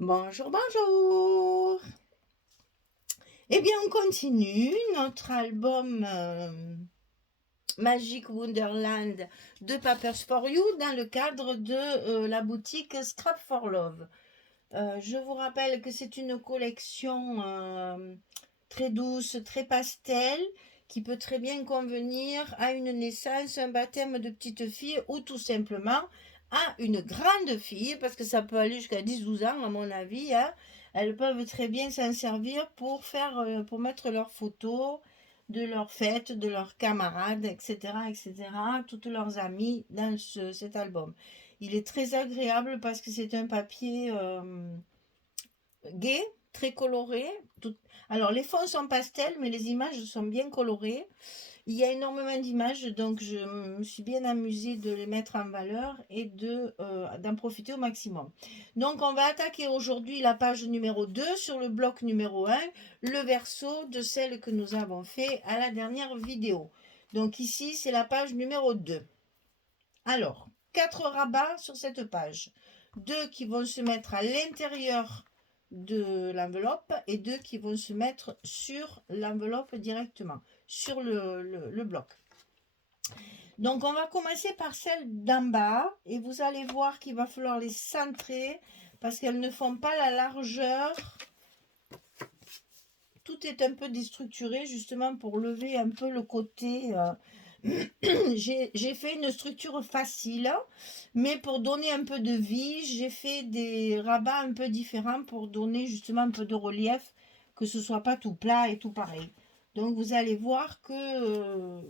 Bonjour, bonjour. Eh bien, on continue notre album Magic Wonderland de Papers for You dans le cadre de la boutique Scrap for Love. Je vous rappelle que c'est une collection très douce, très pastel, qui peut très bien convenir à une naissance, un baptême de petite fille ou tout simplement à une grande fille, parce que ça peut aller jusqu'à 10-12 ans à mon avis, hein. Elles peuvent très bien s'en servir pour pour mettre leurs photos de leurs fêtes, de leurs camarades, etc., etc., toutes leurs amies dans cet album. Il est très agréable parce que c'est un papier gai, très coloré. Alors, les fonds sont pastels, mais les images sont bien colorées. Il y a énormément d'images, donc je me suis bien amusée de les mettre en valeur et d'en profiter au maximum. Donc, on va attaquer aujourd'hui la page numéro 2 sur le bloc numéro 1, le verso de celle que nous avons fait à la dernière vidéo. Donc ici, c'est la page numéro 2. Alors, 4 rabats sur cette page. 2 qui vont se mettre à l'intérieur de l'enveloppe et 2 qui vont se mettre sur l'enveloppe directement, sur le bloc. Donc, on va commencer par celle d'en bas et vous allez voir qu'il va falloir les centrer parce qu'elles ne font pas la largeur. Tout est un peu déstructuré justement pour lever un peu le côté... j'ai fait une structure facile, mais pour donner un peu de vie, j'ai fait des rabats un peu différents pour donner justement un peu de relief, que ce soit pas tout plat et tout pareil. Donc vous allez voir que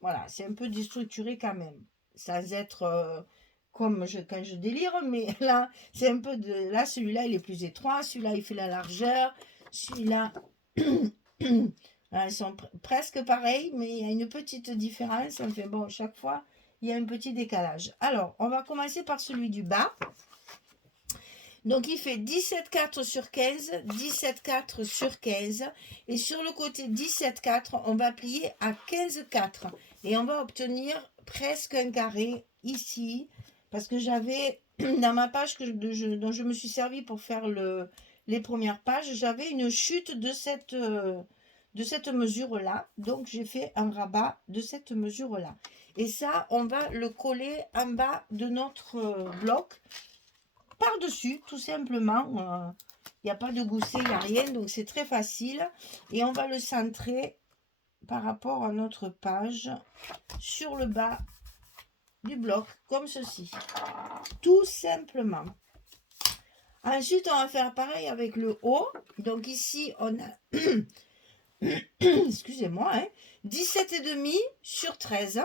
voilà, c'est un peu déstructuré quand même, sans être comme quand je délire, mais là c'est un peu de là, celui-là il est plus étroit, celui-là il fait la largeur, celui-là ils sont presque pareils, mais il y a une petite différence. Enfin bon, chaque fois, il y a un petit décalage. Alors, on va commencer par celui du bas. Donc, il fait 17,4 sur 15, 17,4 sur 15. Et sur le côté 17,4, on va plier à 15,4. Et on va obtenir presque un carré ici. Parce que j'avais, dans ma page dont je me suis servi pour faire les premières pages, j'avais une chute de cette mesure-là. Donc, j'ai fait un rabat de cette mesure-là. Et ça, on va le coller en bas de notre bloc, par-dessus, tout simplement. Il n'y a pas de gousset, il n'y a rien. Donc, c'est très facile. Et on va le centrer par rapport à notre page sur le bas du bloc, comme ceci. Tout simplement. Ensuite, on va faire pareil avec le haut. Donc, ici, on a... excusez-moi, 17,5 sur 13.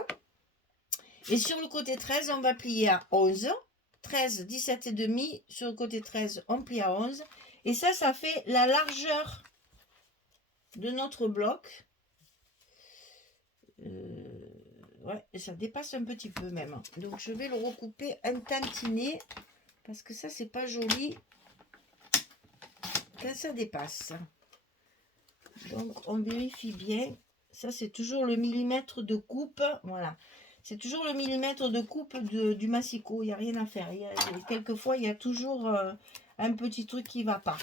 Et sur le côté 13, on va plier à 11. 13, 17,5 sur le côté 13, on plie à 11. Et ça fait la largeur de notre bloc. Ouais, ça dépasse un petit peu même. Donc, je vais le recouper un tantinet parce que ça, c'est pas joli quand ça dépasse. Donc, on vérifie bien. Ça, c'est toujours le millimètre de coupe. Voilà. C'est toujours le millimètre de coupe du massicot. Il n'y a rien à faire. Quelquefois, il y a toujours un petit truc qui ne va pas.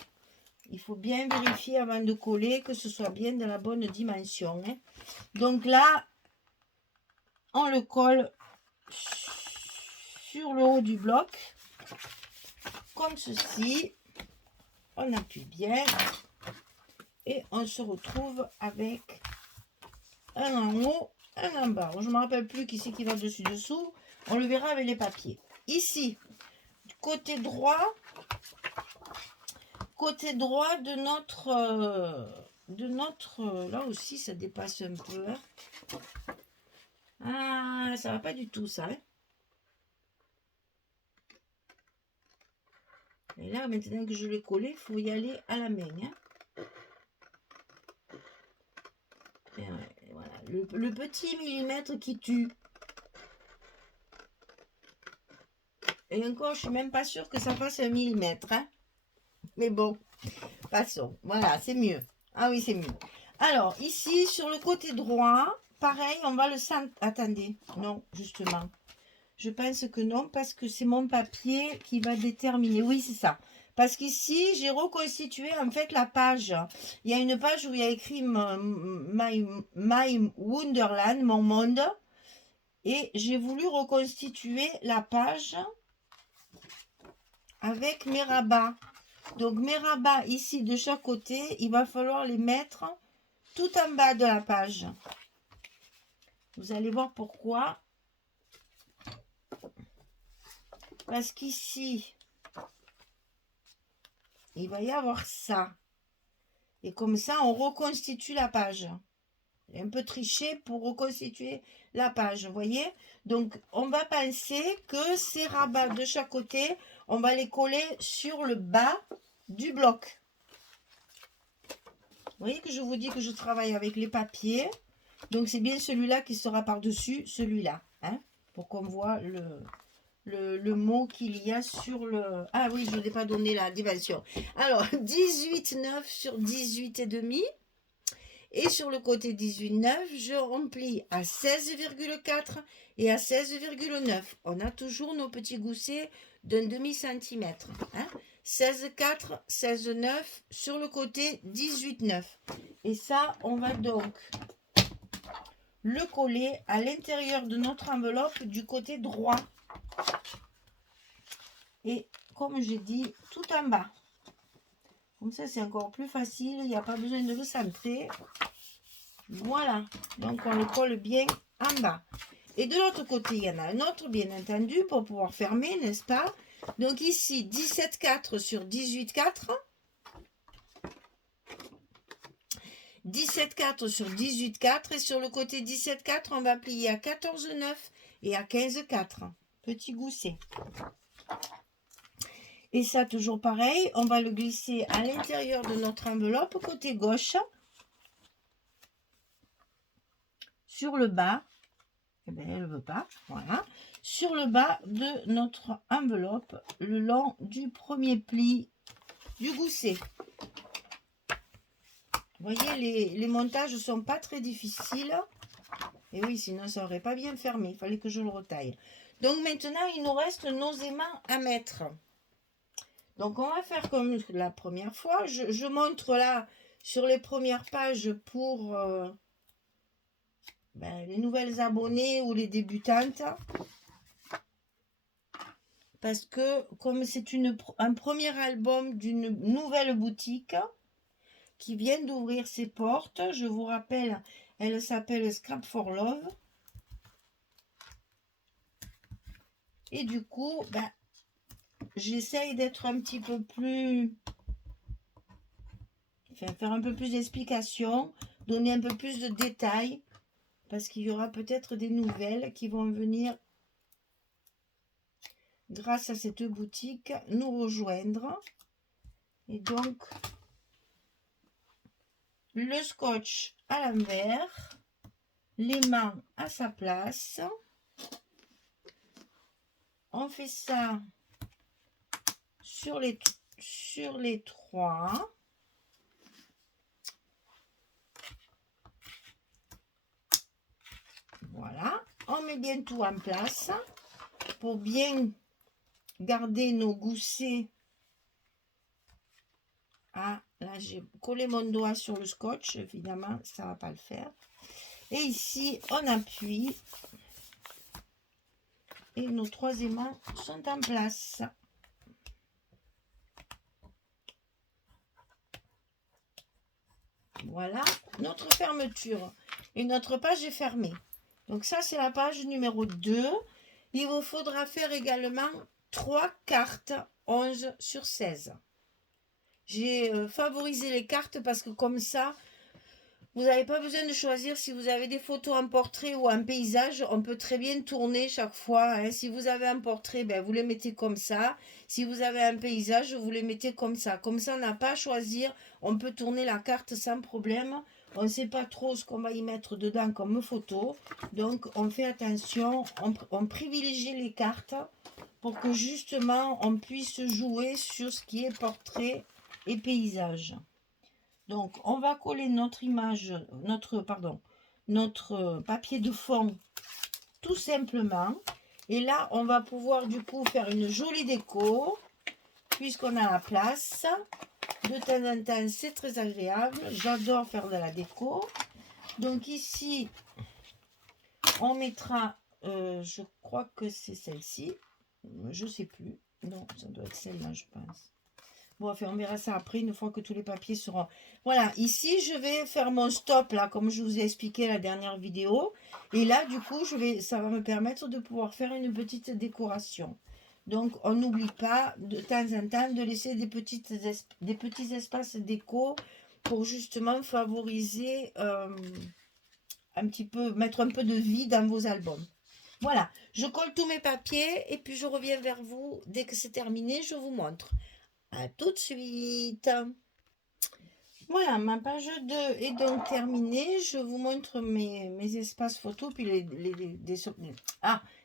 Il faut bien vérifier avant de coller que ce soit bien de la bonne dimension. Donc là, on le colle sur le haut du bloc. Comme ceci. On appuie bien. Et on se retrouve avec un en haut, un en bas. Je ne me rappelle plus qui c'est qui va dessus-dessous. On le verra avec les papiers. Ici, du côté droit de notre... Là aussi, ça dépasse un peu. Ah, ça va pas du tout, ça. Et là, maintenant que je l'ai collé, il faut y aller à la main. Et voilà, le petit millimètre qui tue. Et encore, je suis même pas sûre que ça fasse un millimètre. Mais bon, passons. Voilà, c'est mieux. Ah oui, c'est mieux. Alors, ici, sur le côté droit, pareil, on va le centrer. Attendez, non, justement. Je pense que non, parce que c'est mon papier qui va déterminer. Oui, c'est ça. Parce qu'ici, j'ai reconstitué en fait la page. Il y a une page où il y a écrit My Wonderland, mon monde. Et j'ai voulu reconstituer la page avec mes rabats. Donc mes rabats ici de chaque côté, il va falloir les mettre tout en bas de la page. Vous allez voir pourquoi. Parce qu'ici, il va y avoir ça. Et comme ça, on reconstitue la page. Un peu triché pour reconstituer la page, vous voyez. Donc, on va penser que ces rabats de chaque côté, on va les coller sur le bas du bloc. Vous voyez que je vous dis que je travaille avec les papiers. Donc, c'est bien celui-là qui sera par-dessus celui-là. Hein, pour qu'on voit le mot qu'il y a sur le... Ah oui, je n'ai pas donné la dimension. Alors, 18,9 sur 18,5. Et sur le côté 18,9, je remplis à 16,4 et à 16,9. On a toujours nos petits goussets d'un demi-centimètre. Hein, 16,4, 16,9 sur le côté 18,9. Et ça, on va donc le coller à l'intérieur de notre enveloppe du côté droit. Et comme j'ai dit, tout en bas. Comme ça, c'est encore plus facile. Il n'y a pas besoin de le centrer. Voilà. Donc, on le colle bien en bas. Et de l'autre côté, il y en a un autre, bien entendu, pour pouvoir fermer, n'est-ce pas? Donc, ici, 17,4 sur 18,4. 17,4 sur 18,4. Et sur le côté 17,4, on va plier à 14,9 et à 15,4. Petit gousset. Et ça, toujours pareil, on va le glisser à l'intérieur de notre enveloppe, côté gauche, sur le bas, eh bien, elle ne veut pas, voilà, sur le bas de notre enveloppe, le long du premier pli du gousset. Vous voyez, les montages ne sont pas très difficiles. Et oui, sinon ça n'aurait pas bien fermé, il fallait que je le retaille. Donc maintenant, il nous reste nos aimants à mettre. Donc, on va faire comme la première fois. Je montre là sur les premières pages pour les nouvelles abonnées ou les débutantes. Parce que comme c'est un premier album d'une nouvelle boutique qui vient d'ouvrir ses portes, je vous rappelle, elle s'appelle Scrap for Love. Et du coup, j'essaye d'être un petit peu plus... Enfin, faire un peu plus d'explications, donner un peu plus de détails, parce qu'il y aura peut-être des nouvelles qui vont venir, grâce à cette boutique, nous rejoindre. Et donc, le scotch à l'envers, l'aimant à sa place. On fait ça sur les trois. Voilà, on met bien tout en place pour bien garder nos goussets. Ah, là j'ai collé mon doigt sur le scotch, évidemment ça va pas le faire. Et ici on appuie et nos trois aimants sont en place. Voilà notre fermeture et notre page est fermée. Donc ça c'est la page numéro 2. Il vous faudra faire également 3 cartes 11 sur 16. J'ai favorisé les cartes parce que comme ça, vous n'avez pas besoin de choisir si vous avez des photos en portrait ou en paysage. On peut très bien tourner chaque fois. Hein. Si vous avez un portrait, vous les mettez comme ça. Si vous avez un paysage, vous les mettez comme ça. Comme ça, on n'a pas à choisir. On peut tourner la carte sans problème. On ne sait pas trop ce qu'on va y mettre dedans comme photo. Donc, on fait attention. On privilégie les cartes pour que justement, on puisse jouer sur ce qui est portrait et paysage. Donc, on va coller notre image, notre papier de fond tout simplement. Et là, on va pouvoir du coup faire une jolie déco, puisqu'on a la place, de temps en temps, c'est très agréable. J'adore faire de la déco. Donc ici, on mettra, je crois que c'est celle-ci. Je sais plus. Non, ça doit être celle-là, je pense. Bon, enfin, on verra ça après, une fois que tous les papiers seront... Voilà, ici, je vais faire mon stop, là, comme je vous ai expliqué la dernière vidéo. Et là, du coup, ça va me permettre de pouvoir faire une petite décoration. Donc, on n'oublie pas, de temps en temps, de laisser des petits espaces déco pour justement favoriser un petit peu, mettre un peu de vie dans vos albums. Voilà, je colle tous mes papiers et puis je reviens vers vous. Dès que c'est terminé, je vous montre. À tout de suite. Voilà, ma page 2 est donc terminée. Je vous montre mes espaces photos, puis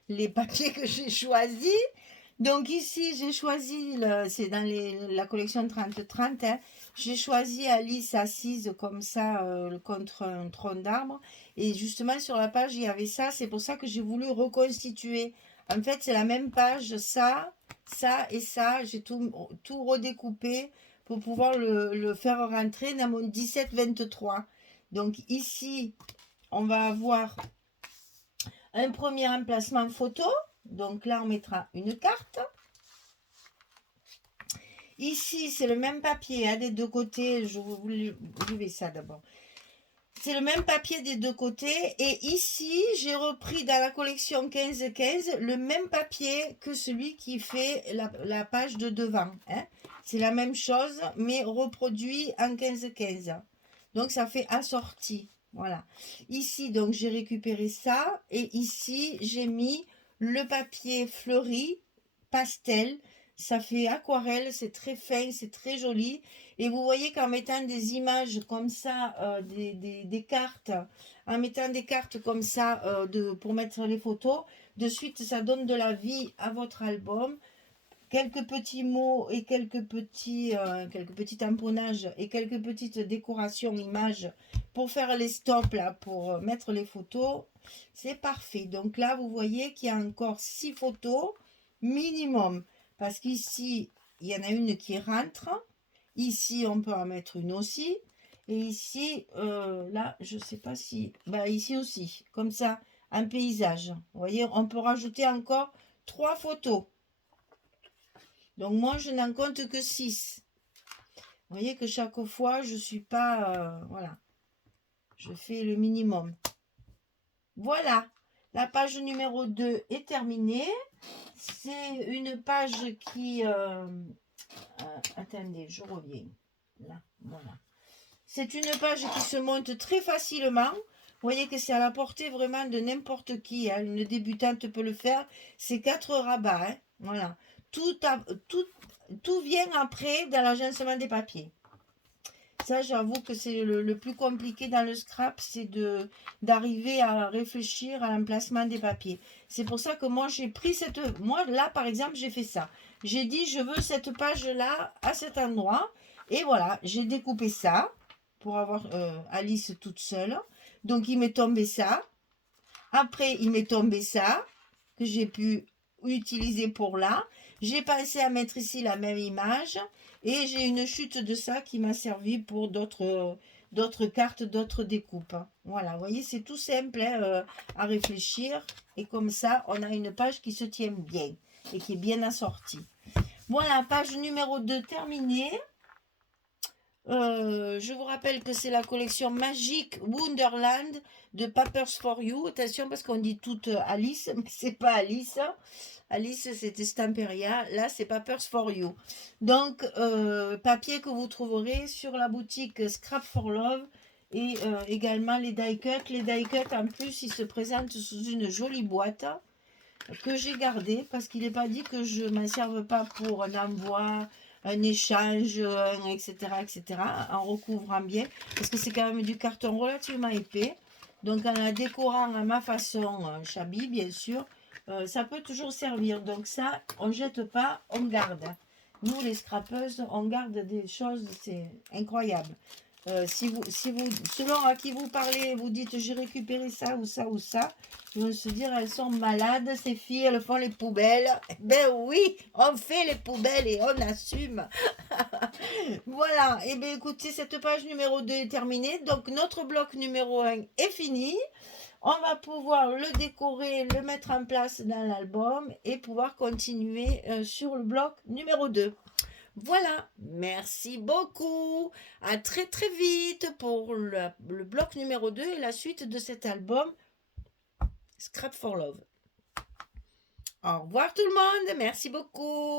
les papiers que j'ai choisis. Donc ici, j'ai choisi, c'est dans la collection 30-30, hein, j'ai choisi Alice assise comme ça contre un tronc d'arbre. Et justement, sur la page, il y avait ça. C'est pour ça que j'ai voulu reconstituer. En fait, c'est la même page, ça et ça. J'ai tout redécoupé pour pouvoir le faire rentrer dans mon 17-23. Donc ici, on va avoir un premier emplacement photo. Donc là, on mettra une carte. Ici, c'est le même papier des deux côtés. Je vais ça d'abord. C'est le même papier des deux côtés. Et ici, j'ai repris dans la collection 15-15 le même papier que celui qui fait la page de devant. Hein. C'est la même chose, mais reproduit en 15-15. Donc, ça fait assorti. Voilà. Ici, donc, j'ai récupéré ça. Et ici, j'ai mis le papier fleuri, pastel. Ça fait aquarelle, c'est très fin, c'est très joli. Et vous voyez qu'en mettant des images comme ça, des cartes, en mettant des cartes comme ça pour mettre les photos, de suite, ça donne de la vie à votre album. Quelques petits mots et quelques petits tamponnages et quelques petites décorations images pour faire les stops là, pour mettre les photos. C'est parfait. Donc là, vous voyez qu'il y a encore 6 photos minimum. Parce qu'ici, il y en a une qui rentre. Ici, on peut en mettre une aussi. Et ici, là, je ne sais pas si... Bah, ici aussi, comme ça, un paysage. Vous voyez, on peut rajouter encore 3 photos. Donc, moi, je n'en compte que 6. Vous voyez que chaque fois, je ne suis pas... voilà. Je fais le minimum. Voilà. La page numéro 2 est terminée. C'est une page qui... attendez, je reviens. Là, voilà. C'est une page qui se monte très facilement. Vous voyez que c'est à la portée vraiment de n'importe qui. Hein. Une débutante peut le faire. C'est 4 rabats. Hein. Voilà. Tout vient après dans l'agencement des papiers. Ça, j'avoue que c'est le plus compliqué dans le scrap, c'est d'arriver à réfléchir à l'emplacement des papiers. C'est pour ça que moi, j'ai pris cette... Moi, là, par exemple, j'ai fait ça. J'ai dit, je veux cette page-là à cet endroit. Et voilà, j'ai découpé ça pour avoir Alice toute seule. Donc, il m'est tombé ça. Après, il m'est tombé ça que j'ai pu utiliser pour là. J'ai pensé à mettre ici la même image. Et j'ai une chute de ça qui m'a servi pour d'autres cartes, d'autres découpes. Voilà, vous voyez, c'est tout simple hein, à réfléchir. Et comme ça, on a une page qui se tient bien et qui est bien assortie. Voilà, page numéro 2 terminée. Je vous rappelle que c'est la collection Magic Wonderland de Papers for You. Attention parce qu'on dit toute Alice, mais c'est pas Alice. Alice, c'était Stamperia. Là, c'est Papers for You. Donc, papier que vous trouverez sur la boutique Scrap for Love et également les die cuts. Les die cuts, en plus, ils se présentent sous une jolie boîte que j'ai gardée parce qu'il n'est pas dit que je ne m'en serve pas pour un envoi, un échange, etc., etc., en recouvrant bien parce que c'est quand même du carton relativement épais. Donc, en la décorant à ma façon, Chabi, bien sûr, ça peut toujours servir. Donc ça, on ne jette pas, on garde. Nous, les scrapeuses, on garde des choses, c'est incroyable. Selon à qui vous parlez, vous dites j'ai récupéré ça ou ça ou ça, ils vont se dire elles sont malades, ces filles, elles font les poubelles. Eh ben oui, on fait les poubelles et on assume. Voilà, et bien écoutez, cette page numéro 2 est terminée, donc notre bloc numéro 1 est fini. On va pouvoir le décorer, le mettre en place dans l'album et pouvoir continuer sur le bloc numéro 2. Voilà, merci beaucoup. À très très vite pour le bloc numéro 2 et la suite de cet album Scrap for Love. Au revoir tout le monde, merci beaucoup.